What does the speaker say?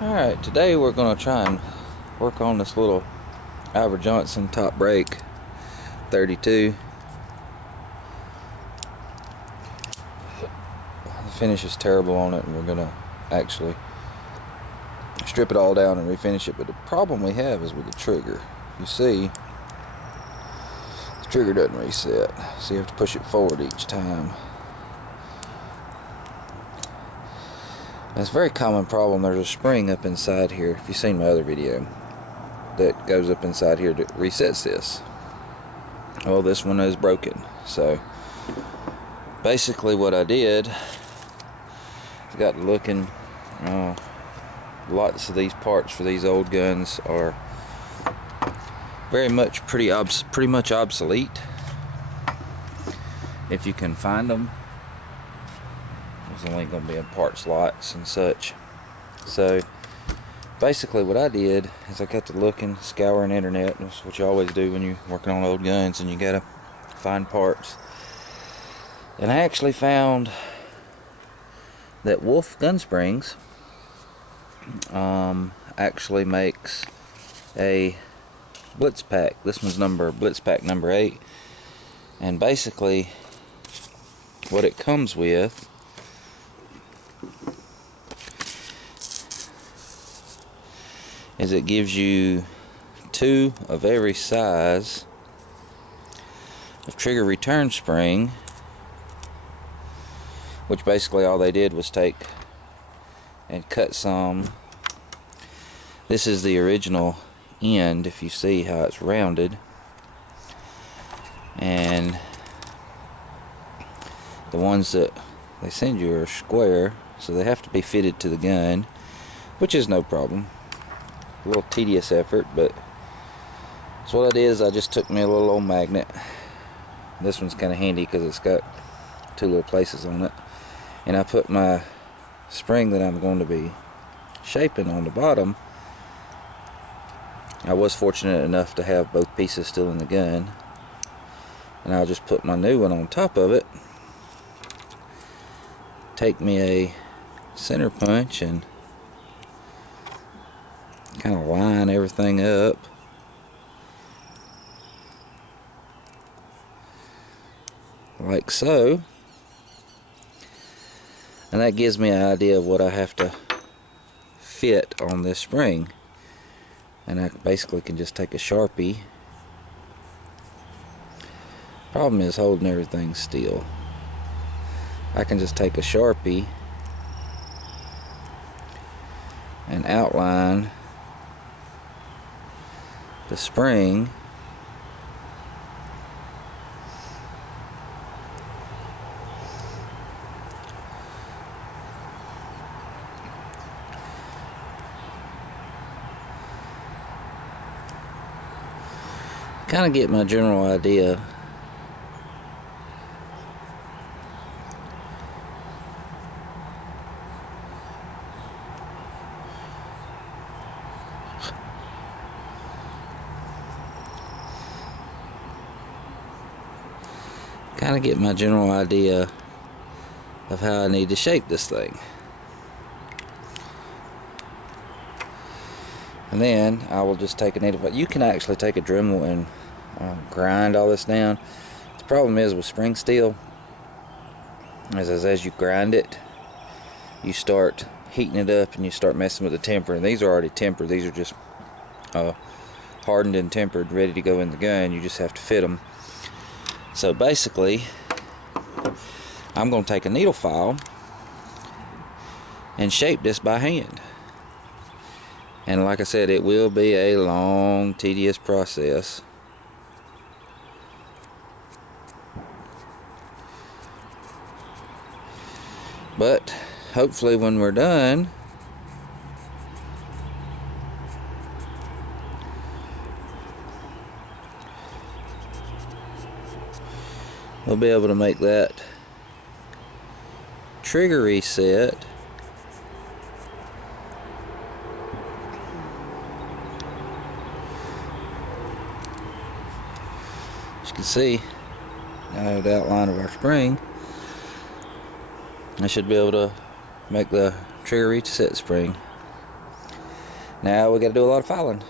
Alright, today we're going to try and work on this little Ivor Johnson top brake 32. The finish is terrible on it, and we're going to actually strip it all down and refinish it. But the problem we have is with the trigger. You see, the trigger doesn't reset, so you have to push it forward each time. It's a very common problem. There's a spring up inside here, if you've seen my other video, that goes up inside here that resets this. Well, this one is broken. So basically what I did, I got looking. Lots of these parts for these old guns are very much pretty much obsolete if you can find them. There's a link gonna be in parts lots and such. So basically what I did is I got to looking, scouring the internet. That's what you always do when you're working on old guns, and you gotta find parts. And I actually found that Wolf Gun Springs actually makes a blitz pack. This one's blitz pack number 8, and basically what it comes with is it gives you 2 of every size of trigger return spring, which basically all they did was take and cut some. This is the original end, if you see how it's rounded, and the ones that they send you are square, so they have to be fitted to the gun, which is no problem. A little tedious effort, but so what I did is I just took me a little old magnet. This one's kind of handy because it's got 2 little places on it, and I put my spring that I'm going to be shaping on the bottom. I was fortunate enough to have both pieces still in the gun, and I'll just put my new one on top of it, take me a center punch, and kind of line everything up. Like so. And that gives me an idea of what I have to fit on this spring. And I basically can just take a Sharpie. Problem is holding everything still. I can just take a Sharpie and outline the spring kind of get my general idea. Kind of get my general idea of how I need to shape this thing. And then I will just take a needle. But you can actually take a Dremel and grind all this down. The problem is with spring steel, as you grind it, you start heating it up and you start messing with the temper. And these are already tempered. These are just hardened and tempered, ready to go in the gun. You just have to fit them. So basically, I'm going to take a needle file and shape this by hand. And like I said, it will be a long, tedious process. But hopefully when we're done, we'll be able to make that trigger reset as you can see. Now I have the outline of our spring. I should be able to make the trigger reset spring. Now we got to do a lot of filing.